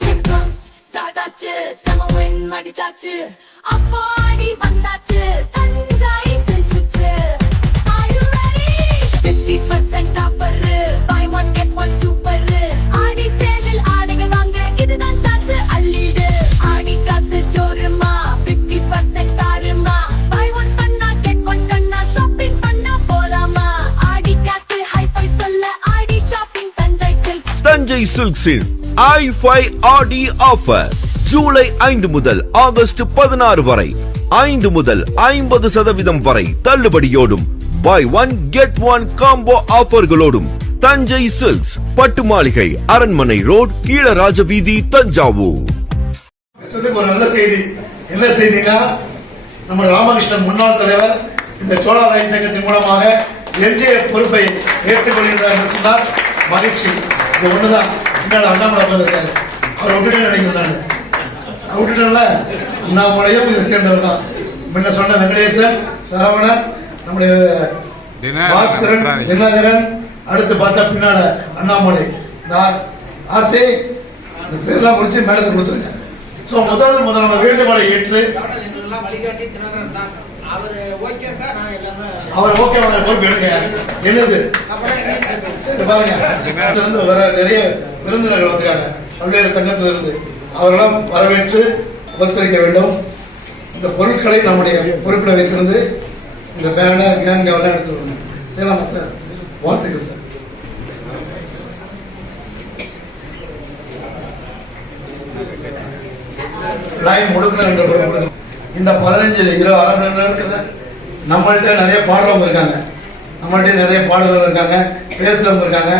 Symptoms start ஆச்சு சமவென் அடிச்சாச்சு அப்போ அடி வந்தாச்சு Thanjai silks Are you ready 50% offer buy one get one super ஆடி சேலில் ஆடைகள் வாங்க இதுதான் சான்ஸ் அள்ளிடு ஆடி காத்து ஜோருமா 50% தாருமா buy one பண்ணா get one கண்ணா ஷாப்பிங் பண்ண போலாமா ஆடி காத்து ஹைஃபை சொல்ல ஆடி ஷாப்பிங் தஞ்சை சில்க்ஸ் தஞ்சை சில்க்ஸின் i5 ஆடி ஆஃபர் ஜூலை 5 முதல் ஆகஸ்ட் 16 வரை 5 முதல் 50% வரை தள்ளுபடியோடும் buy one get one combo ஆஃபர்களோடும் தஞ்சை சில்க்ஸ் பட்டு மாளிகை அரண்மனை ரோட் கீழராஜ வீதி தஞ்சாவூர். ஒரு நல்ல செய்தி. என்ன செய்தினா நம்ம ராமகிருஷ்ணன் முன்னாள் தலைவர் இந்த சோழா லைன் சங்கத்தின் மூலமாக எம்ஜிஆர் பொறுப்பை ஏற்றுக்கொள்கிறார் என்று சொன்னால் மகிழ்ச்சி. இது ஒண்ணுதான். பின்னாடி அண்ணாமலை இருக்காரு, அவர் விட்டுட்டு நினைக்கிறேன். நான் விட்டுட்டேன்ல, அண்ணாமலையும் இதை சேர்ந்தவர் தான். முன்ன சொன்ன வெங்கடேசன், சரவணன், நம்முடைய பாஸ்கரன், தினகரன், அடுத்து பார்த்தா பின்னால அண்ணாமலை, ஆர்சி, இந்த பேர்லாம் முடிச்சு மேடத்துக்கு கொடுத்துருங்க. ஸோ முதல் நம்ம வேண்டுகோளை ஏற்று அவர் ஓகே பொறுப்பு எடுங்க. என்னது பாருங்க, வர நிறைய விருந்தினர்கள் வந்துருக்காங்க பல்வேறு சங்கத்தில் இருந்து. அவர்களும் வரவேற்று உபசரிக்க வேண்டும். இந்த பொருட்களை நம்முடைய பொறுப்பில் வைக்கிறது. இந்த பேனர் கேன்க எல்லாம் எடுத்துக்கணும். செய்யலாமா சார்? வாழ்த்துக்கள் சார். லைன் முடுக்கணும் என்ற பொறுப்பு. இந்த 15-20 அரை மணி நேரம் இருக்குது. நம்மள்கிட்ட நிறைய பாடுறவங்க இருக்காங்க, நம்மள்கிட்ட நிறைய பாடுறவங்க இருக்காங்க, பேசுறவங்க இருக்காங்க.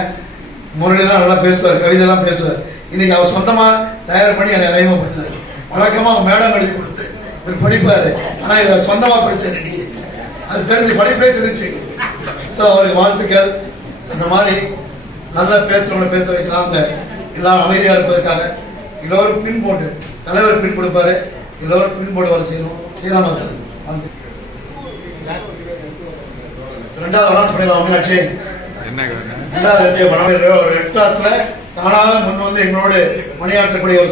முரளிலாம் நல்லா பேசுவார், கவிதைலாம் பேசுவார். இன்னைக்கு அவர் சொந்தமா தயார் பண்ணி என்னை அறிமுகப்படுத்தினார். வழக்கமா அவங்க மேடம் எழுதி கொடுத்து இவர் படிப்பாரு, ஆனா இவர் சொந்தமா படிச்சார். இன்னைக்கு அது தெரிஞ்சு படிப்பே தெரிஞ்சு. ஸோ அவருக்கு வாழ்த்துக்கள். இந்த மாதிரி நல்லா பேசுறவங்களை பேச வைக்கலாம். அந்த எல்லாரும் அமைதியா இருப்பதற்காக எல்லோரும் பின் போட்டு தலைவர் பின் கொடுப்பாரு, எல்லோரும் பின் போட்டு வர செய்யணும். செய்யலாமா சார்? ரெண்டாவது அனௌன்ஸ் பண்ணிடலாம். மீனாட்சி ரெட் கிளாஸ்ல தானாக முன் வந்து எங்களோடு பணியாற்றக்கூடிய ஒரு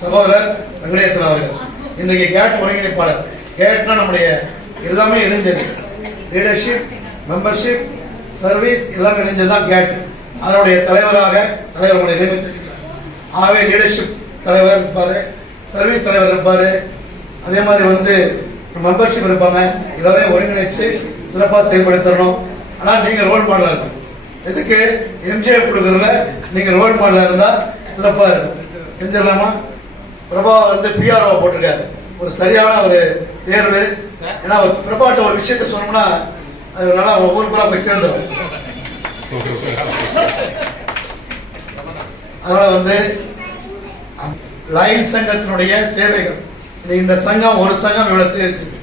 சகோதரர் வெங்கடேசன் அவர்கள் இன்றைக்கு கேட் ஒருங்கிணைப்பாளர். கேட்னா நம்முடைய எல்லாமே இணைஞ்சது, லீடர்ஷிப், மெம்பர்ஷிப், சர்வீஸ் எல்லாமே இணைஞ்சதுதான் கேட். அதனுடைய தலைவராக தலைவர் உங்களை நியமித்திருக்கிறார். ஆகவே லீடர்ஷிப் தலைவர் இருப்பாரு, சர்வீஸ் தலைவர் இருப்பாரு, அதே மாதிரி வந்து மெம்பர்ஷிப் இருப்பாங்க. எல்லாரையும் ஒருங்கிணைச்சு சிறப்பாக செயல்படுத்தணும். ஆனா நீங்க ரோல் மாடலா இருக்கணும். எதுக்கு? எம்ஜிஆர் கொடுக்கறதுல நீங்க ரோல் மாடலா இருந்தா சிறப்பா இருக்கும். செஞ்சிடலாமா? பிரபா வந்து பிஆர்ஓ போட்டிருக்காரு, ஒரு சரியான ஒரு தேர்வு. ஏன்னா பிரபாட்ட ஒரு விஷயத்த சொன்னோம்னா அது நல்லா ஒவ்வொரு பூரா போய் சேர்ந்துடும். அதனால வந்து லைன் சங்கத்தினுடைய சேவைகள், இந்த சங்கம் ஒரு சங்கம் இவ்வளவு சேர்த்து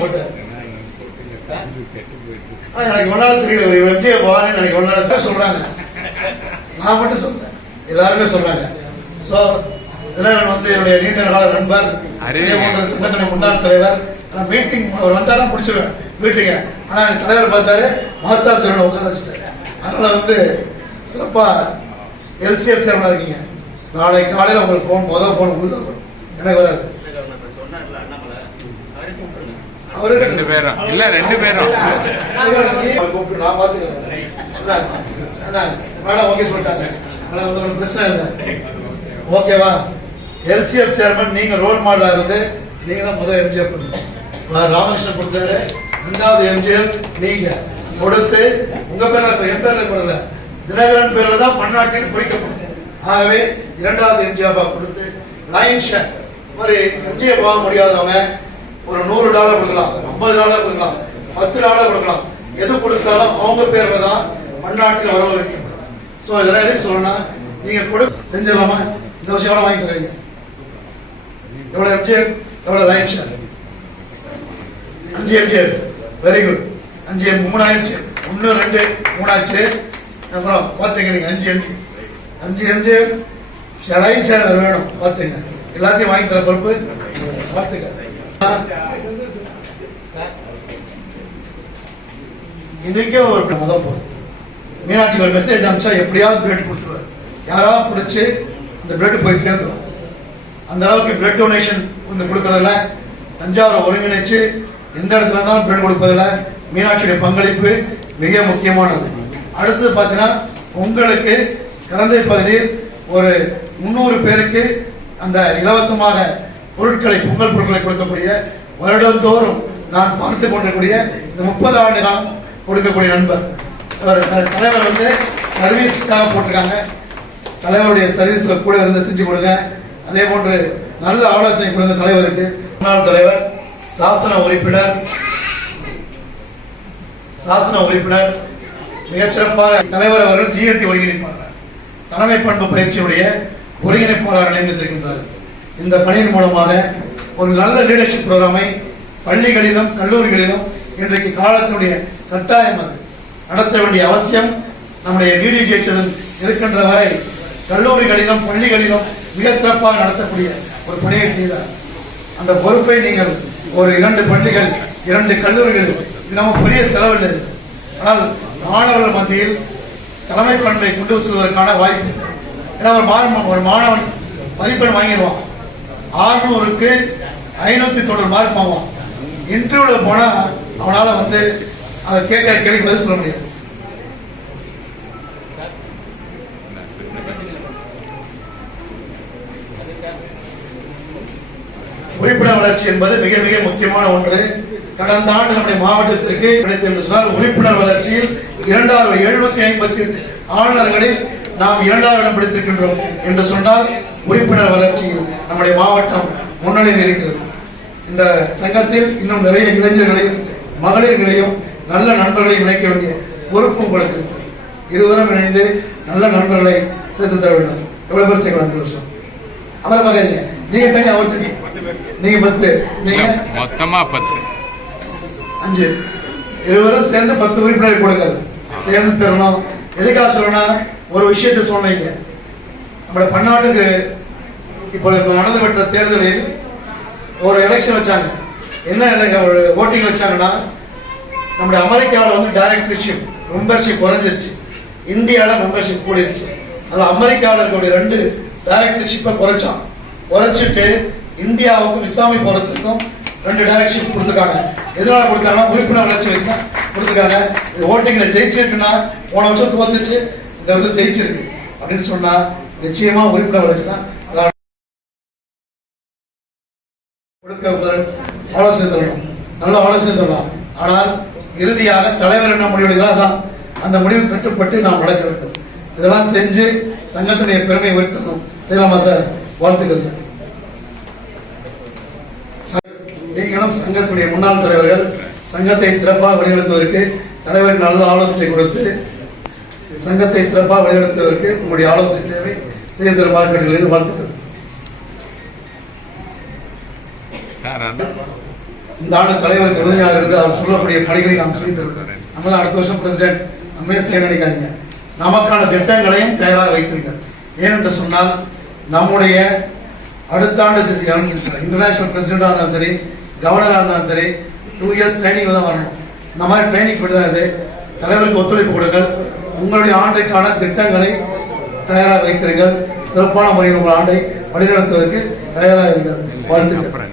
போட்டார். எனக்கு ஒன்னாலும் தெரியல, ஒரு வெற்றியை போவானே எனக்கு ஒன்னால சொல்றாங்க. நான் மட்டும் சொல்றேன், எல்லாருமே சொல்றாங்க. சோ தினகரன் வந்து என்னுடைய நீண்ட கால நண்பர், சங்கத்தினுடைய முன்னாள் தலைவர். மீட்டிங் அவர் வந்தாலும் பிடிச்சிருவேன் வீட்டுக்கு. ஆனா தலைவர் பார்த்தாரு, மாஸ்டர் திருவிழா உட்கார வச்சுட்டாரு. அதனால வந்து சிறப்பா எல்சிஎஃப் சேர்மனா இருக்கீங்க. நாளை காலையில் உங்களுக்கு போன், முதல் போன் உங்களுக்கு தான் வரும், எனக்கு வராது. ரெண்டு பேரும் கூப்பிட்டு நான் பாத்துக்கிறேன். மேடம் ஓகே சொல்லிட்டாங்க, பிரச்சனை இல்லை. ஓகேவா? எல்சிஎஃப் சேர்மன் நீங்க ரோல் மாடலா இருந்து நீங்க தான் முதல் எம்ஜிஆர் பண்ணணும். ராமகிருஷ்ணன் கொடுத்தாரு, ரெண்டாவது எம்ஜிஆர் நீங்க கொடுத்து உங்க பேர்ல என் பேர்ல கொடுக்கல, தினகரன் பேர்ல தான் பன்னாட்டில் குறிக்கப்படும். ஆகவே இரண்டாவது எம்ஜிஆர் கொடுத்து லைன் ஷேர் ஒரு எம்ஜிஆர் போக முடியாதவங்க ஒரு $100 கொடுக்கலாம், $50 கொடுக்கலாம், $10 கொடுக்கலாம். எது கொடுத்தாலும் அவங்க பேர்ல தான் பன்னாட்டில் வரவு வைக்கப்படும். ஸோ இதெல்லாம் எதுக்கு சொல்லணும், நீங்க கொடு செஞ்சிடலாமா? இந்த விஷயம் எவ்வளவு வாங்கி தருவீங்க? எவ்வளவு எம்ஜிஆர், எவ்வளவு line share? 5 MGR. Very good. 5 3 ஆயிடுச்சு. 1 2 3 ஆச்சு. அப்புறம் பாத்தீங்க நீங்க 5 எம்ஜிஆர் லைன் ஷேர் வேணும். பாத்துங்க, எல்லாத்தையும் வாங்கி தர பொறுப்பு பாத்துக்க. இன்றைக்கே ஒரு முதல் போகும். மீனாட்சிக்கு ஒரு மெசேஜ் அனுப்பிச்சா எப்படியாவது பிளட் கொடுத்துருவார். யாராவது பிடிச்சி அந்த பிளட் போய் சேர்ந்துடும். அந்த அளவுக்கு பிளட் டொனேஷன் வந்து கொடுக்கறதுல தஞ்சாவூரை ஒருங்கிணைச்சு எந்த இடத்துல இருந்தாலும் பிளட் கொடுப்பதில் மீனாட்சியுடைய பங்களிப்பு மிக முக்கியமானது. அடுத்தது பார்த்தீங்கன்னா உங்களுக்கு கரந்தை பகுதியில் ஒரு 300 பேருக்கு அந்த இலவசமாக பொருட்களை பொங்கல் பொருட்களை கொடுக்கக்கூடிய வருடந்தோறும் நான் பார்த்து கொண்டிருக்கூடிய இந்த 30 ஆண்டு காலம் கொடுக்கக்கூடிய நண்பர் தலைவர் வந்து சர்வீஸ்க்காக போட்டிருக்காங்க. தலைவருடைய சர்வீஸ்ல கூட இருந்து செஞ்சு கொடுங்க. அதே போன்று நல்ல ஆலோசனை கொடுங்க தலைவருக்கு. முன்னாள் தலைவர், சாசன உறுப்பினர் மிகச்சிறப்பாக தலைவர் அவர்கள் ஜிஎல்டி ஒருங்கிணைப்பாளர், தலைமை பண்பு பயிற்சியுடைய ஒருங்கிணைப்பாளர் நியமித்திருக்கின்றார். இந்த பணியின் மூலமாக ஒரு நல்ல லீடர்ஷிப் புரோகிராமை பள்ளிகளிலும் கல்லூரிகளிலும் இன்றைக்கு காலத்தினுடைய கட்டாயம் அது நடத்த வேண்டிய அவசியம் நம்முடைய டிடிஜிஹெச் இருக்கின்ற வரை கல்லூரிகளிலும் பள்ளிகளிலும் மிக சிறப்பாக நடத்தக்கூடிய ஒரு பணியை செய்தார். அந்த பொறுப்பை நீங்கள் ஒரு 2 பள்ளிகள் 2 கல்லூரிகள் நமக்கு பெரிய செலவில்லை. ஆனால் மாணவர்கள் மத்தியில் தலைமை பண்பை கொண்டு செல்வதற்கான வாய்ப்பு. ஏன்னா ஒரு மாணவன் மதிப்பெண் வாங்கிடுவான், 600க்கு 590 மார்க் வாங்குவான். இன்டர்வியூல போனா அவனால வந்து அதை கேட்கிற கேள்வி பதில் சொல்ல முடியாது. உறுப்பினர் வளர்ச்சி என்பது மிக மிக முக்கியமான ஒன்று. கடந்த ஆண்டு நம்முடைய மாவட்டத்திற்கு கிடைத்தது என்று சொன்னால் உறுப்பினர் வளர்ச்சியில் 758 ஆளுநர்களில் நாம் 2வது இடம் பிடித்திருக்கின்றோம் என்று சொன்னால் உறுப்பினர் வளர்ச்சியில் நம்முடைய மாவட்டம் முன்னணியில் இருக்கிறது. இந்த சங்கத்தில் இன்னும் நிறைய இளைஞர்களையும் மகளிர்களையும் நல்ல நண்பர்களையும் இணைக்க வேண்டிய பொறுப்பு உங்களுக்கு. இருவரும் இணைந்து நல்ல நண்பர்களை சேர்த்து தர வேண்டும். எவ்வளவு பேர் சேர்க்கலாம் இந்த வருஷம்? அவரை மகன் நீங்க தனி, அவர் தனி, நீங்க 10, நீங்க மொத்தமா 10, 5, இருவரும் சேர்ந்து 10 உறுப்பினர் கொடுங்க. சேர்ந்து தரணும். எதுக்காக சொல்லணும்? ஒரு விஷயத்தை சொன்னீங்க. நம்முடைய பன்னாட்டுக்கு இப்போ நடந்து விட்ட தேர்தலில் ஒரு எலெக்ஷன் வச்சாங்க. என்ன ஒரு ஓட்டிங் வச்சாங்கன்னா, நம்முடைய அமெரிக்காவில் வந்து டைரக்டர்ஷிப் மெம்பர்ஷிப் குறைஞ்சிருச்சு, இந்தியாவில் மெம்பர்ஷிப் கூடிருச்சு. அதனால அமெரிக்காவில் இருக்கக்கூடிய 2 டைரக்டர்ஷிப்பை குறைச்சிட்டு இந்தியாவுக்கும் இஸ்லாமி போறதுக்கும் 2 டைரக்டர்ஷிப் கொடுத்துருக்காங்க. எதனால கொடுத்தாங்கன்னா உறுப்பினர் வளர்ச்சி வச்சு தான் கொடுத்துருக்காங்க. ஓட்டிங்ல ஜெயிச்சிருக்குன்னா போன வருஷம் தோத்துச்சு, இந்த வருஷம் ஜெயிச்சிருக்கு அப்படின்னு சொன்னா நிச்சயமா உறுப்பினர் வளர்ச்சி தான். ஆலோசனை தரணும், நல்ல ஆலோசனை தரலாம். ஆனால் இறுதியாக தலைவர் என்ன முடிவெடுக்கிறா தான் அந்த முடிவு கட்டுப்பட்டு நாம் நடக்க வேண்டும். இதெல்லாம் செஞ்சு சங்கத்துடைய பெருமை உயர்த்தணும். செய்யலாமா சார்? வாழ்த்துக்கள் சார். நீங்களும் சங்கத்துடைய முன்னாள் தலைவர்கள் சங்கத்தை சிறப்பாக வழிநடத்துவதற்கு தலைவருக்கு நல்ல ஆலோசனை கொடுத்து சங்கத்தை சிறப்பாக வழிநடத்துவதற்கு உங்களுடைய ஆலோசனை தேவை செய்து தருமாறு கேட்டுக்கிறேன். வாழ்த்துக்கள். இந்த ஆண்டு தலைவருக்கு உறுதியாக இருந்து அவர் சொல்லக்கூடிய பணிகளை நாம் செய்து தருகிறோம். நம்ம தான் அடுத்த வருஷம் பிரசிடென்ட் நம்ம செய்ய நினைக்காதீங்க. நமக்கான திட்டங்களையும் தயாராக வைத்திருக்க. ஏனென்று சொன்னால் நம்முடைய அடுத்த ஆண்டு இன்டர்நேஷனல் பிரசிடென்டாக இருந்தாலும் சரி, கவர்னராக இருந்தாலும் சரி, 2 இயர்ஸ் ட்ரைனிங் தான் வரணும். இந்த மாதிரி ட்ரைனிங் தான் இது. தலைவருக்கு ஒத்துழைப்பு கொடுங்கள். உங்களுடைய ஆண்டுக்கான திட்டங்களை தயாராக வைத்திருங்கள். சிறப்பான முறையில் உங்கள் ஆண்டை வழிநடத்துவதற்கு தயாராக இருங்கள். வாழ்த்துக்கள்.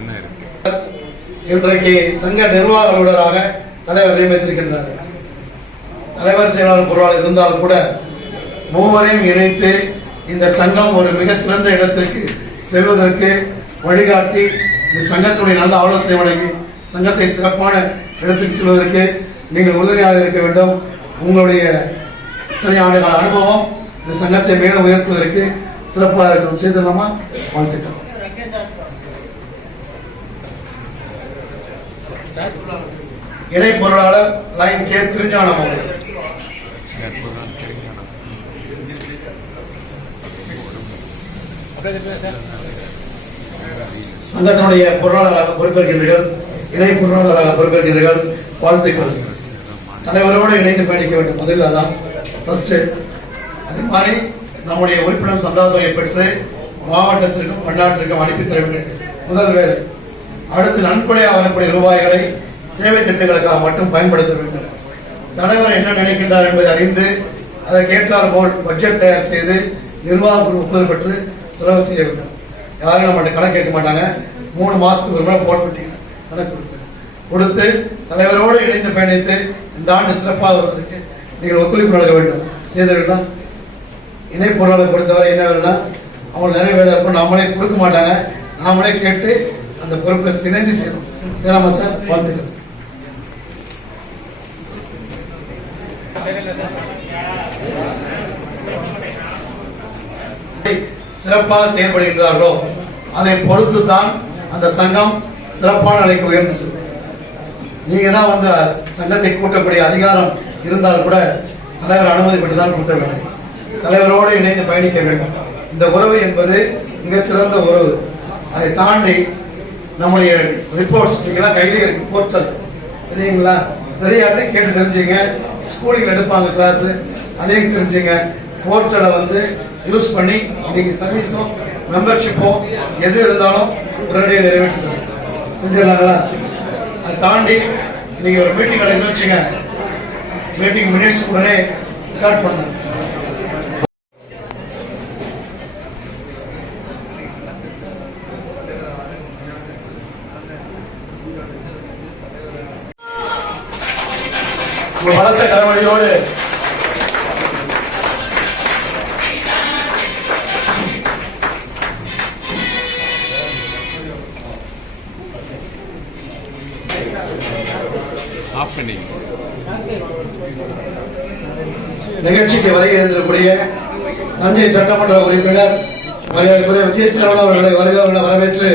இன்றைக்கு சங்க நிர்வாக அலுவலராக தலைவர் நியமித்திருக்கின்றார். தலைவர் செயலாளர் பொருளாளர் இருந்தால் கூட மூவரையும் இணைத்து இந்த சங்கம் ஒரு மிக சிறந்த இடத்திற்கு செல்வதற்கு வழிகாட்டி இந்த சங்கத்துடைய நல்ல ஆலோசனை வழங்கி சங்கத்தை சிறப்பான இடத்துக்கு செல்வதற்கு நீங்கள் உறுதுணையாக இருக்க வேண்டும். உங்களுடைய இத்தனை ஆண்டுகால அனுபவம் இந்த சங்கத்தை மேலும் உயர்த்துவதற்கு சிறப்பாக இருக்கும். செய்தலாமா? வாழ்த்துக்கள். இணை பொருளாளர் லைன் கே திருஞானம் அவர்கள். சங்கத்தினுடைய பொருளாளராக பொறுப்பேற்கின்றீர்கள், இணை பொருளாளராக பொறுப்பேற்கின்றீர்கள். வாழ்த்துக்கள். தலைவரோடு இணைந்து பயணிக்க வேண்டும். முதலில் அதான் ஃபர்ஸ்ட். அதே மாதிரி நம்முடைய உறுப்பினர் சந்தா தொகையை பெற்று மாவட்டத்திற்கும் பன்னாட்டிற்கும் அனுப்பி தர வேண்டியது முதல் வேலை. அடுத்து நன்கொடையாக வரக்கூடிய ரூபாய்களை சேவை திட்டங்களுக்காக மட்டும் பயன்படுத்த வேண்டும். தலைவர் என்ன நினைக்கின்றார் என்பதை அறிந்து அதற்கேற்றார் போல் பட்ஜெட் தயார் செய்து நிர்வாக குழு ஒப்புதல் பெற்று செலவு செய்ய வேண்டும். யாரும் நம்மகிட்ட கணக்கு கேட்க மாட்டாங்க. 3 மாசத்துக்கு ஒரு முறை போட்டுட்டீங்க கணக்கு கொடுத்து தலைவரோடு இணைந்து பயணித்து இந்த ஆண்டு சிறப்பாக வருவதற்கு நீங்கள் ஒத்துழைப்பு நல்க வேண்டும். செய்தீர்களா? இணை பொருளாளர் பொறுத்தவரை என்ன வேணும்னா அவங்க நிறைய வேலை இருக்கும், நாமளே கொடுக்க மாட்டாங்க, நாமளே கேட்டு அந்த பொறுப்பை இணைந்து செய்யணும். செய்யலாமா சார்? வாழ்த்துக்கள். சிறப்பாக செயல்படுகின்றார்களோ அதை பொறுத்து தான் அந்த சங்கம் சிறப்பான நிலைக்கு உயர்ந்து. நீங்க தான் வந்து சங்கத்தை கூட்டக்கூடிய அதிகாரம் இருந்தால் கூட தலைவர் அனுமதி பெற்று தான் கூட்ட வேண்டும். தலைவரோடு இணைந்து பயணிக்க வேண்டும். இந்த உறவு என்பது மிகச்சிறந்த உறவு. அதை தாண்டி நம்முடைய ரிப்போர்ட்ஸ் நீங்களாம் கையிலே இருக்கு, போர்ட்டல் தெரியுங்களா? தெரியாட்டி கேட்டு தெரிஞ்சுங்க. ஸ்கூலில் எடுப்பாங்க கிளாஸ், அதையும் தெரிஞ்சுங்க. போர்ட்டலை வந்து யூஸ் பண்ணி இன்னைக்கு சர்வீஸோ மெம்பர்ஷிப்போ எது இருந்தாலும் உடனடியாக நிறைவேற்றி செஞ்சிடலாங்களா? அதை தாண்டி நீங்க ஒரு மீட்டிங் நடக்குன்னு வச்சுங்க, மீட்டிங் மினிட்ஸ் உடனே ரெக்கார்ட் பண்ணணும். பலத்த கரவழியோடு நிகழ்ச்சிக்கு வருகை இருந்திருக்கூடிய தஞ்சை சட்டமன்ற உறுப்பினர் மரியாதைக்குரிய விஜயசரவணன் அவர்களை வருகிறவர்களை வரவேற்று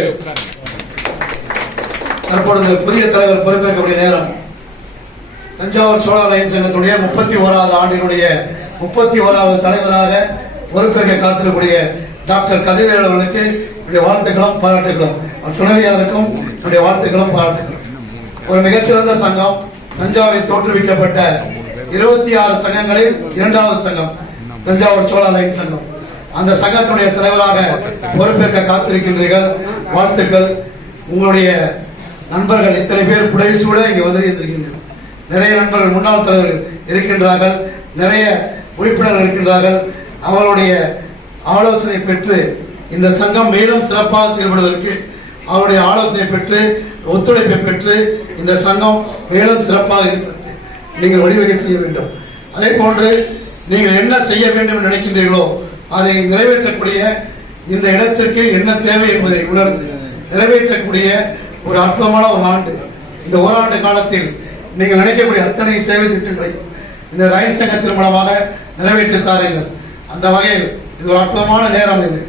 தற்பொழுது புதிய தலைவர் பொறுப்பேற்கக்கூடிய நேரம். தஞ்சாவூர் சோழா லைன் சங்கத்துடைய 31வது ஆண்டினுடைய 31வது தலைவராக பொறுப்பேற்க காத்திருக்கக்கூடிய டாக்டர் கதிரவேல் அவர்களுக்கு என்னுடைய வாழ்த்துக்களும் பாராட்டுகளும், துணைவியாருக்கும் என்னுடைய வாழ்த்துக்களும் பாராட்டுகளும். ஒரு மிகச்சிறந்த சங்கம். தஞ்சாவூரில் தோற்றுவிக்கப்பட்ட 26 சங்கங்களில் 2வது சங்கம் தஞ்சாவூர் சோழா லைன் சங்கம். அந்த சங்கத்துடைய தலைவராக பொறுப்பேற்க காத்திருக்கின்றீர்கள். வாழ்த்துக்கள். உங்களுடைய நண்பர்கள் இத்தனை பேர் புடைசூட இங்கே வந்து இருக்கின்றனர். நிறைய நண்பர்கள் முன்னாள் தலைவர்கள் இருக்கின்றார்கள், நிறைய உறுப்பினர்கள் இருக்கின்றார்கள். அவருடைய ஆலோசனை பெற்று இந்த சங்கம் மேலும் சிறப்பாக செயல்படுவதற்கு அவருடைய ஆலோசனை பெற்று ஒத்துழைப்பை பெற்று இந்த சங்கம் மேலும் சிறப்பாக இருப்பதற்கு நீங்கள் வழிவகை செய்ய வேண்டும். அதே போன்று நீங்கள் என்ன செய்ய வேண்டும் என்று நினைக்கின்றீர்களோ அதை நிறைவேற்றக்கூடிய இந்த இடத்திற்கு என்ன தேவை என்பதை உணர்ந்து நிறைவேற்றக்கூடிய ஒரு அற்புதமான ஒரு ஆண்டு. இந்த ஓராண்டு காலத்தில் நீங்கள் நினைக்கக்கூடிய அத்தனை சேவை திட்டங்களை இந்த லைன் சங்கத்தின் மூலமாக நிறைவேற்றி தாருங்கள். அந்த வகையில் இது ஒரு அற்புதமான நேரம் இது.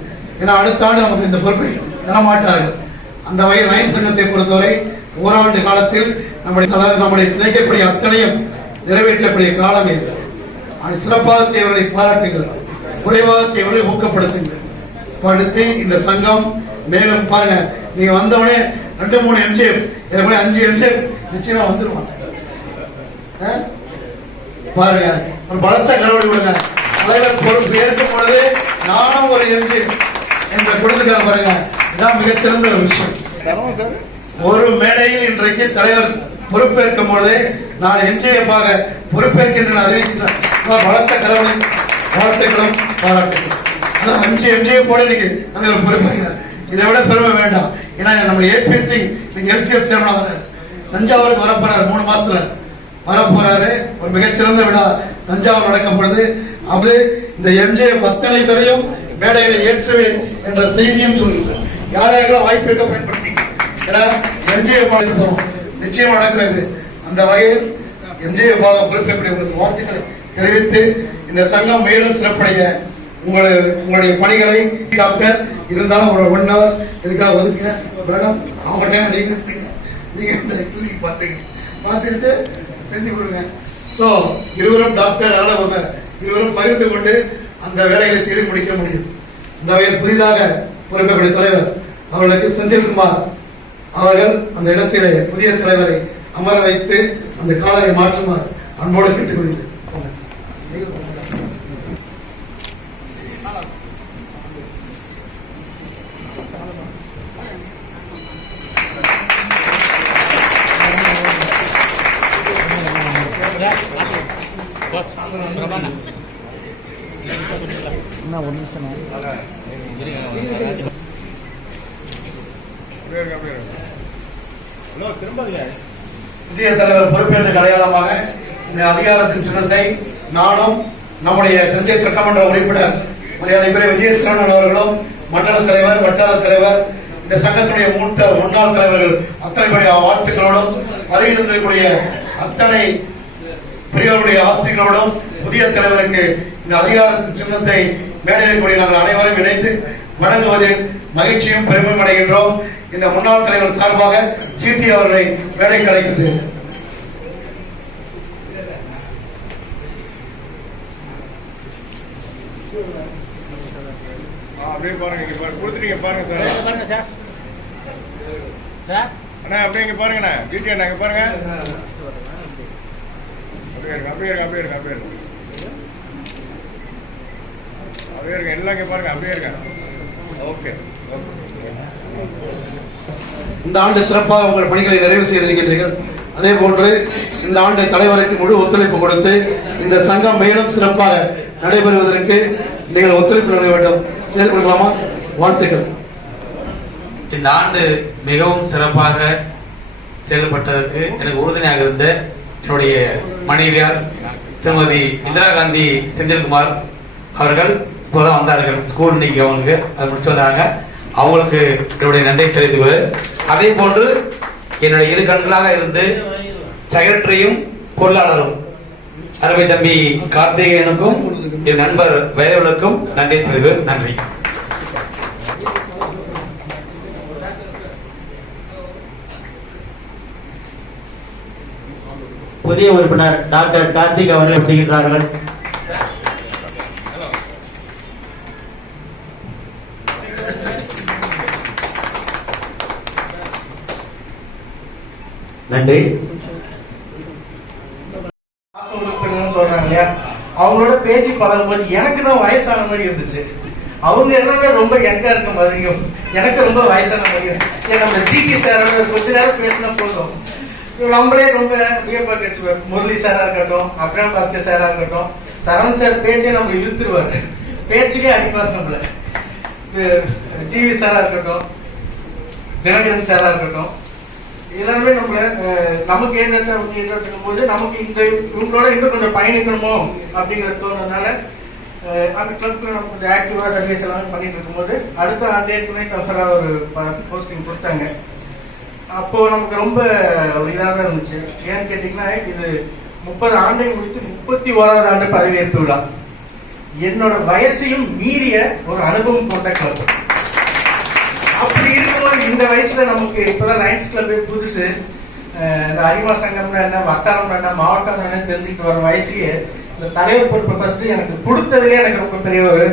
ஏன்னா அடுத்த ஆண்டு நமக்கு இந்த பொறுப்பை தரமாட்டார்கள். அந்த வகையில் லைன் சங்கத்தை பொறுத்தவரை ஓராண்டு காலத்தில் நம்முடைய நினைக்கக்கூடிய அத்தனையும் நிறைவேற்றக்கூடிய காலம் இது. சிறப்பாக செய்வர்களை பாராட்டுங்கள், குறைவாக செய்வர்களை ஊக்கப்படுத்துங்கள். படுத்தி இந்த சங்கம் மேலும் பாருங்க, நீங்க வந்தவனே 2-3 எம்ஜிஎஃப் 5 எம்ஜிஎஃப் நிச்சயமா வந்துருவாங்க. பாருங்க, ஒரு பலத்த கரவழி விடுங்க. தலைவர் பொறுப்பு ஏற்கும் பொழுது நானும் ஒரு எம்ஜிஎஃப் என்ற கொடுத்துக்கார பாருங்க. இதான் மிகச்சிறந்த ஒரு விஷயம். ஒரு மேடையில் இன்றைக்கு தலைவர் பொறுப்பேற்கும் பொழுது நான் எம்ஜிஎஃப் பொறுப்பேற்கின்ற அறிவிக்கின்றார். பலத்த கரவழி வாழ்த்துக்களும் பாராட்டுகளும். அதான் 5 எம்ஜிஎஃப் போட இன்னைக்கு தலைவர் பொறுப்பேற்கிறார். இதை விட பெருமை வேண்டாம். ஏன்னா நம்ம ஏபிஎஸ்சி எல்சிஎஃப் சேர்மனாக தஞ்சாவூருக்கு வரப்போறாரு. 3 மாசத்துல வரப்போறாரு. ஒரு மிகச்சிறந்த விழா தஞ்சாவூர் நடக்கும் பொழுது அது இந்த எம்ஜிஎஃப் அத்தனை பேரையும் மேடையில ஏற்றுவேன் என்ற செய்தியும் சொல்லுங்கள். யாரையெல்லாம் வாய்ப்பு இருக்க பயன்படுத்தி எம்ஜிஎஃப் போறோம் நிச்சயம் நடக்கிறது. அந்த வகையில் எம்ஜிஎஃப் பொறுப்பேற்கக்கூடிய வாழ்த்துக்களை தெரிவித்து இந்த சங்கம் மேலும் சிறப்படைய உங்களுடைய பணிகளை டாக்டர் இருந்தாலும் ஒரு 1 hour இதுக்காக ஒதுக்க மேடம். அவங்க டைம் நீங்க இந்த கிளினிக் பார்த்துக்கிட்டு செஞ்சு கொடுங்க. ஸோ இருவரும் டாக்டர் அளவுங்க இருவரும் பகிர்ந்து கொண்டு அந்த வேலைகளை செய்து முடிக்க முடியும். இந்த வகையில் புதிதாக பொறுப்பேற்கக்கூடிய தலைவர் அவர்களுக்கு செந்தில்குமார் அவர்கள் அந்த இடத்திலே புதிய தலைவரை அமர வைத்து அந்த காலரை மாற்றுமாறு அன்போடு கேட்டுக்கொள்கிறேன். புதிய தலைவர் பொறுப்பேற்ற அடையாளமாக இந்த அதிகாரத்தின் சின்னத்தை நானும் நம்முடைய தஞ்சை சட்டமன்ற உறுப்பினர் மரியாதைக்குரிய விஜயசரவணன் அவர்களும் மண்டல தலைவர் வட்டார தலைவர் இந்த சங்கத்துடைய மூத்த முன்னாள் தலைவர்கள் அத்தனை பேருடைய வாழ்த்துக்களோடும் வருகை தந்திருக்கக்கூடிய அத்தனை பெரியவருடைய ஆசிரியர்களோடும் புதிய தலைவருக்கு இந்த அதிகாரத்தின் சின்னத்தை மேடையில் கூடிய நாங்கள் அனைவரும் இணைந்து வழங்குவதில் மகிழ்ச்சியும் பெருமையும் அடைகின்றோம். இந்த முன்னாள் தலைவர் சார்பாக ஜிடி அவர்களை மேடைக்கு அழைக்கின்றேன். அப்படியே பாருங்க, இங்க பாருங்க, கொடுத்துட்டீங்க பாருங்க சார். பாருங்க சார். சார் அண்ணா அப்படியே இங்க பாருங்கண்ணா, ஜிடி அண்ணா இங்க பாருங்க. அப்படியே இருங்க, அப்படியே இருங்க, அப்படியே இருங்க, அப்படியே இருங்க, அப்படியே இருங்க, எல்லாம் இங்க பாருங்க, அப்படியே இருங்க. ஓகே. இந்த ஆண்டு சிறப்பாக உங்கள் பணிகளை நிறைவு செய்திருக்கின்றீர்கள். அதே போன்று இந்த ஆண்டு தலைவருக்கு முழு ஒத்துழைப்பு கொடுத்து இந்த சங்கம் மேலும் சிறப்பாக நடைபெறுவதற்கு நீங்கள் ஒத்துழைப்பு நல்க வேண்டும். செய்து கொடுக்கலாமா? வாழ்த்துக்கள். இந்த ஆண்டு மிகவும் சிறப்பாக செயல்பட்டதற்கு எனக்கு உறுதுணையாக இருந்த என்னுடைய மனைவியார் திருமதி இந்திரா காந்தி செந்தில்குமார் அவர்கள் இப்போதான் வந்தார்கள். ஸ்கூல் இன்னைக்கு அவங்களுக்கு அது முடிச்சு வந்தாங்க. அவங்களுக்கு என்னுடைய நன்றியை தெரிவித்துக் அதே போன்று என்னுடைய இரு கண்களாக இருந்து செக்ரட்டரியும் பொருளாளரும் அருமை தம்பி கார்த்திகேயனுக்கும் என் நண்பர் வைரவனுக்கும் நன்றி தெரிவித்து நன்றி. புதிய உறுப்பினர் டாக்டர் கார்த்திக் அவர்கள் செய்கின்றார்கள். நன்றி. சொல்றாங்க இல்லையா, அவங்களோட பேசி பழகும்போது எனக்கு தான் வயசான மாதிரி இருந்துச்சு. அவங்க எல்லாமே ரொம்ப யங்கா இருக்க மாதிரியும் எனக்கு ரொம்ப வயசான மாதிரியும். நம்ம ஜிடி சார் கொஞ்ச நேரம் பேசினா போதும் நம்மளே ரொம்ப வியப்பாக்க. முரளி சாரா இருக்கட்டும், அப்ராம் பாஸ்கர் சாரா இருக்கட்டும், சரவணன் சார் பேச்சே நம்ம இழுத்துருவாரு, பேச்சுக்கே அடிப்பாரு நம்மள. ஜிவி சாரா இருக்கட்டும், தினகரன் சாரா இருக்கட்டும், எல்லாருமே நம்மள நமக்கு ஏற்றாச்சும் போது நமக்கு இந்த இவங்களோட இன்னும் கொஞ்சம் பயணிக்கணுமோ அப்படிங்கிறது தோணுனால அந்த கிளப்ல நம்ம கொஞ்சம் ஆக்டிவா சர்வீஸ் எல்லாம் பண்ணிட்டு இருக்கும்போது அடுத்த ஆண்டே துணை தலைவரா ஒரு போஸ்டிங் கொடுத்தாங்க. அப்போ நமக்கு ரொம்ப ஒரு இதாக தான் இருந்துச்சு. ஏன்னு கேட்டீங்கன்னா, இது 30 ஆண்டை முடித்து 31வது ஆண்டு பதவியேற்பு விழா. என்னோட வயசையும் மீறிய ஒரு அனுபவம் கொண்ட கிளப். அப்படி இருக்கும்போது இந்த வயசுல நமக்கு இப்பதான் லயன்ஸ் கிளப் புதுசு, இந்த அறிவா சங்கம்னா என்ன, வட்டாரம் என்ன, மாவட்டம் என்ன தெரிஞ்சுக்கிட்டு வர வயசுலயே இந்த தலைவர் பொறுப்பை ஃபர்ஸ்ட் எனக்கு கொடுத்ததுலேயே எனக்கு ரொம்ப பெரிய ஒரு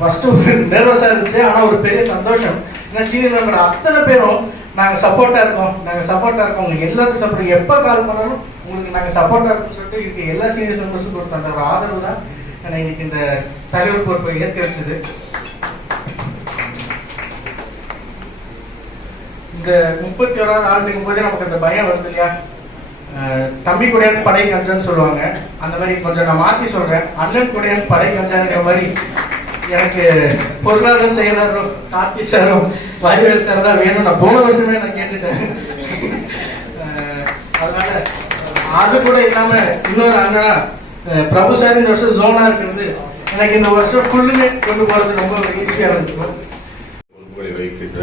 ஃபர்ஸ்ட் ஒரு நர்வஸா இருந்துச்சு. ஆனா ஒரு பெரிய சந்தோஷம். ஏன்னா சீனியர் மெம்பர் அத்தனை பேரும் நாங்க சப்போர்ட்டா இருக்கோம், நாங்க சப்போர்ட்டா இருக்கோம், உங்களுக்கு எல்லாத்துக்கும் சப்போர்ட், எப்ப கால் பண்ணாலும் உங்களுக்கு நாங்க சப்போர்ட்டா இருக்கோம்னு சொல்லிட்டு இதுக்கு எல்லா சீனியர் மெம்பர்ஸும் கொடுத்த அந்த ஒரு ஆதரவு தான் இன்னைக்கு இந்த தலைவர் பொறுப்பை ஏற்க வச்சது. இந்த 31வது ஆண்டுக்கும் போதே நமக்கு அந்த பயம் வருது இல்லையா, தம்பி குடையன் படை கஞ்சான்னு சொல்லுவாங்க. அந்த மாதிரி கொஞ்சம் நான் மாத்தி சொல்றேன், அண்ணன் குடையன் படை கஞ்சாங்கிற மாதிரி எனக்கு பொருளாதார செயலாளரும் கார்த்தி சாரும் வாரிவேல் சார் தான் வேணும். நான் போன வருஷமே நான் கேட்டுட்டேன். அதனால அது கூட இல்லாம இன்னொரு அண்ணா பிரபு சார் இந்த வருஷம் ஜோனா இருக்கிறது எனக்கு இந்த வருஷம் ஃபுல்லுமே கொண்டு போறது ரொம்ப ஈஸியா இருந்துச்சு. உங்களை வைக்கின்ற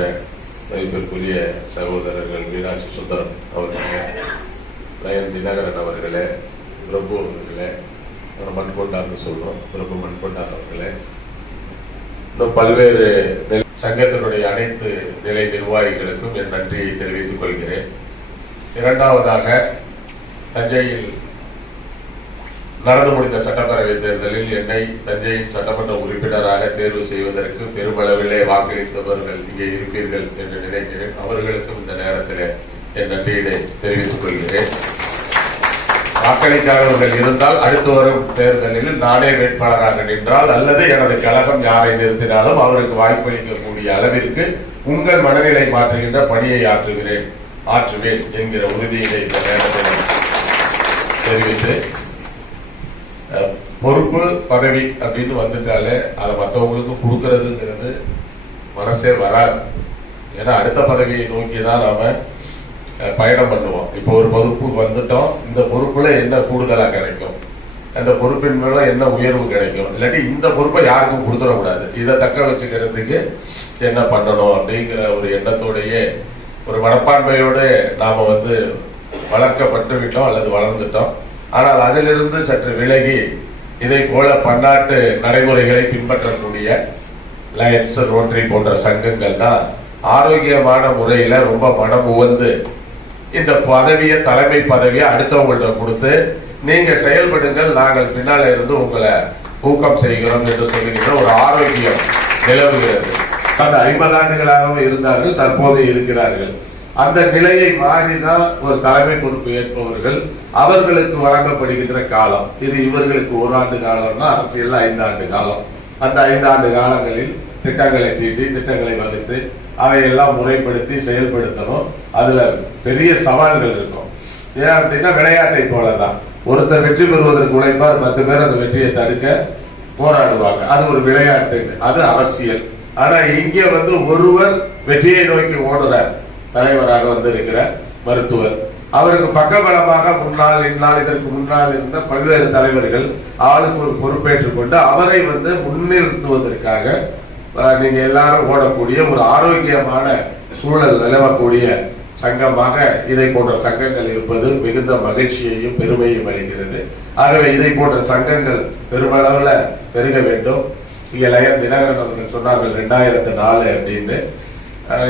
மதிப்பிற்குரிய சகோதரர்கள் மீனாட்சி சுந்தரம் அவர்களே, லயன் தினகரன் அவர்களே, பிரபு அவர்களே, மண்கொண்டார்னு சொல்றோம், பிரபு மண்கொண்டார் அவர்களே, இன்னும் பல்வேறு சங்கத்தினுடைய அனைத்து நிலை நிர்வாகிகளுக்கும் என் நன்றியை தெரிவித்துக் கொள்கிறேன். இரண்டாவதாக, தஞ்சையில் நடந்து முடிந்த சட்டப்பேரவை தேர்தலில் என்னை தஞ்சையின் சட்டமன்ற உறுப்பினராக தேர்வு செய்வதற்கு பெருமளவிலே வாக்களித்தவர்கள் இங்கே இருப்பீர்கள் என்று நினைக்கிறேன். அவர்களுக்கும் இந்த நேரத்தில் என் நன்றியை தெரிவித்துக் கொள்கிறேன். வாக்களிக்காதவர்கள் இருந்தால் அடுத்து வரும் தேர்தலில் நானே வேட்பாளராக நின்றால் அல்லது எனது கழகம் யாரை நிறுத்தினாலும் அவருக்கு வாய்ப்பளிக்கக்கூடிய அளவிற்கு உங்கள் மனநிலை மாற்றுகின்ற பணியை ஆற்றுவேன் என்கிற உறுதியை இந்த நேரத்தில் தெரிவித்து பொறுப்பு பதவி அப்படின்னு வந்துட்டாலே அதை மற்றவங்களுக்கு கொடுக்கறதுங்கிறது மனசே வராது. ஏன்னா அடுத்த பதவியை நோக்கி தான் நாம பயணம் பண்ணுவோம். இப்போ ஒரு பொறுப்பு வந்துட்டோம், இந்த பொறுப்புல என்ன கூடுதலா கிடைக்கும், அந்த பொறுப்பின் மேல என்ன உயர்வு கிடைக்கும், இல்லாட்டி இந்த பொறுப்பை யாருக்கும் கொடுத்துடக்கூடாது, இதை தக்க வச்சுக்கிறதுக்கு என்ன பண்ணணும் அப்படிங்கிற ஒரு எண்ணத்தோடையே ஒரு மனப்பான்மையோடு நாம வளர்க்கப்பட்டு விட்டோம் அல்லது வளர்ந்துட்டோம். ஆனால் அதிலிருந்து சற்று விலகி இதை போல பன்னாட்டு நடைமுறைகளை பின்பற்றக்கூடிய லயன்ஸ், ரோட்டரி போன்ற சங்கங்கள் தான் ஆரோக்கியமான முறையில ரொம்ப மனம் உவந்து இந்த பதவியை, தலைமை பதவியை அடுத்தவங்கள்ட்ட கொடுத்து நீங்க செயல்படுங்கள், நாங்கள் பின்னால இருந்து உங்களை ஊக்கம் செய்கிறோம் என்று சொல்லுகின்ற ஒரு ஆரோக்கியம் நிலவுகிறது. அந்த 50 ஆண்டுகளாகவும் இருந்தார்கள், தற்போது இருக்கிறார்கள். அந்த நிலையை மாறிதான் ஒரு தலைமை பொறுப்பு ஏற்பவர்கள் அவர்களுக்கு வழங்கப்படுகின்ற காலம். இது இவர்களுக்கு 1 ஆண்டு காலம்னா அரசியல் 5 ஆண்டு காலம். அந்த 5 ஆண்டு காலங்களில் திட்டங்களை தீட்டி, திட்டங்களை வகுத்து அதையெல்லாம் முறைப்படுத்தி செயல்படுத்தணும். அதுல பெரிய சவால்கள் இருக்கும். ஏன் அப்படின்னா விளையாட்டை போலதான், ஒருத்தர் வெற்றி பெறுவதற்கு உழைப்பார், 10 பேர் அந்த வெற்றியை தடுக்க போராடுவாங்க. அது ஒரு விளையாட்டு, அது அரசியல். ஆனா இங்க ஒருவர் வெற்றியை நோக்கி ஓடுறார், தலைவராக வந்திருக்கிற மருத்துவர். அவருக்கு பக்கபலமாக முன்னால் இதற்கு முன்னால் இருந்த பல்வேறு தலைவர்கள் ஆளுக்கு ஒரு பொறுப்பேற்றுக் கொண்டு அவரை முன்னிறுத்துவதற்காக நீங்க எல்லாரும் ஓடக்கூடிய ஒரு ஆரோக்கியமான சூழல் நிலவக்கூடிய சங்கமாக இதை போன்ற சங்கங்கள் இருப்பது மிகுந்த மகிழ்ச்சியையும் பெருமையும் அளிக்கிறது. ஆகவே இதை போன்ற சங்கங்கள் பெருமளவுல பெருக வேண்டும். இங்க லயன் தினகரன் அவர்கள் சொன்னார்கள் 2004 அப்படின்னு.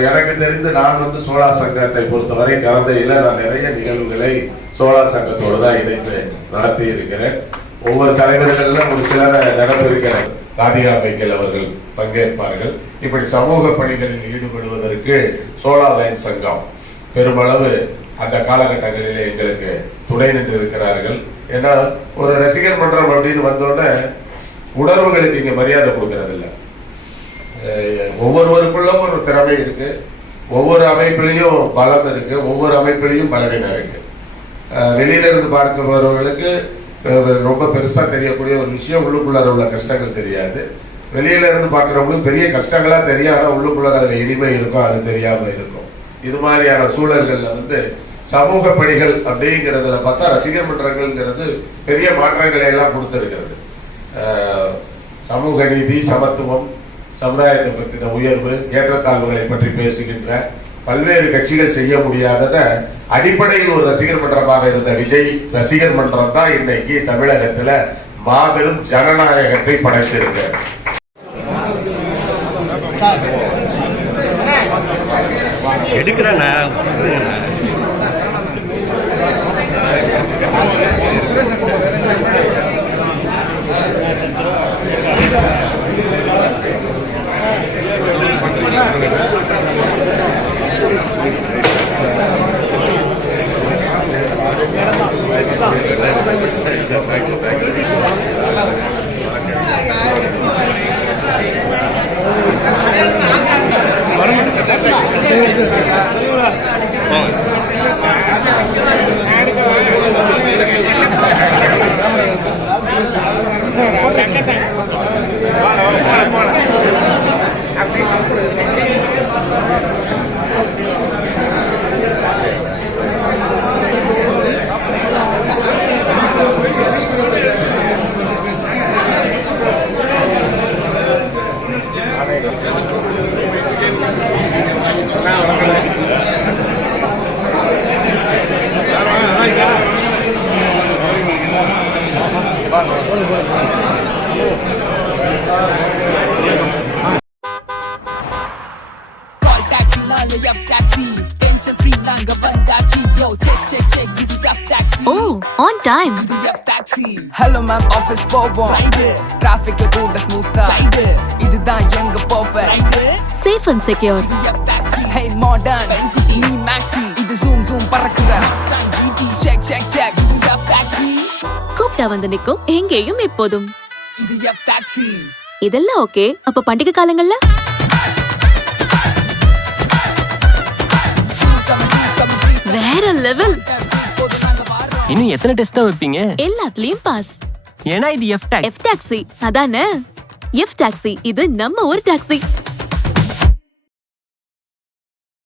எனக்கு தெரிந்து நான் சோழா சங்கத்தை பொறுத்தவரை கடந்தையில நான் நிறைய நிகழ்வுகளை சோழா சங்கத்தோடு தான் இணைந்து நடத்தி இருக்கிறேன். ஒவ்வொரு தலைவர்கள்ல ஒரு சிலரை நடந்திருக்கிறேன். ராதிகா மைக்கேல் அவர்கள் பங்கேற்பார்கள். இப்படி சமூக பணிகளில் ஈடுபடுவதற்கு சோழா லைன் சங்கம் பெருமளவு அந்த காலகட்டங்களிலே எங்களுக்கு துணை நின்று இருக்கிறார்கள். ஏன்னா ஒரு ரசிகர் மன்றம் அப்படின்னு வந்தோடனே உணர்வுகளுக்கு இங்க மரியாதை கொடுக்கறது இல்லை. ஒவ்வொருவருக்குள்ளும் ஒரு திறமை இருக்கு, ஒவ்வொரு அமைப்பிலையும் பலம் இருக்கு, ஒவ்வொரு அமைப்பிலையும் பலவீனம் இருக்கு. வெளியில இருந்து பார்க்கிறவர்களுக்கு ரொம்ப பெருசா தெரியக்கூடிய ஒரு விஷயம் உள்ளுக்குள்ள உள்ள கஷ்டங்கள் தெரியாது. வெளியில இருந்து பார்க்கிறவங்களுக்கு பெரிய கஷ்டங்களா தெரியும், ஆனா உள்ளுக்குள்ள அதுல இனிமை இருக்கும், அது தெரியாம இருக்கும். இது மாதிரியான சூழல்கள்ல சமூக பணிகள் அப்படிங்கிறதுல பார்த்தா ரசிகர் மன்றங்கள்ங்கிறது பெரிய மாற்றங்களை எல்லாம் கொடுத்திருக்கிறது. சமூக நீதி, சமத்துவம், சமுதாயத்தை பற்றின உயர்வு, ஏற்றத்தாழ்வுகளை பற்றி பேசுகின்ற பல்வேறு கட்சிகள் செய்ய முடியாதத அடிப்படையில் ஒரு ரசிகர் மன்றமாக இருந்த விஜய் ரசிகர் மன்றம் தான் இன்னைக்கு தமிழகத்துல மாபெரும் ஜனநாயகத்தை படைத்திருக்கிறது. எடுக்கிறேண்ணா time. Hello ma'am, office போவோம். Trafficல கூட ஸ்மூத்தா. இதுதான் எங்க perfect. Safe and secure. Hey modern, me maxi. இது zoom zoom பறக்குற. Check check check. This is your taxi. கூப்டா வந்து நிக்கும் எங்கேயும் எப்போதும். இது your taxi. இதெல்லாம் ஓகே. அப்ப பண்டிகை காலங்கள்ல வேற லெவல். இன்னும் எத்தனை டெஸ்ட் தான் வைப்பீங்க? எல்லாத்துலயும் பாஸ். ஏன்னா இது எஃப் டாக்ஸி. எஃப் டாக்ஸி அதானே? எஃப் டாக்ஸி இது நம்ம ஒரு டாக்ஸி.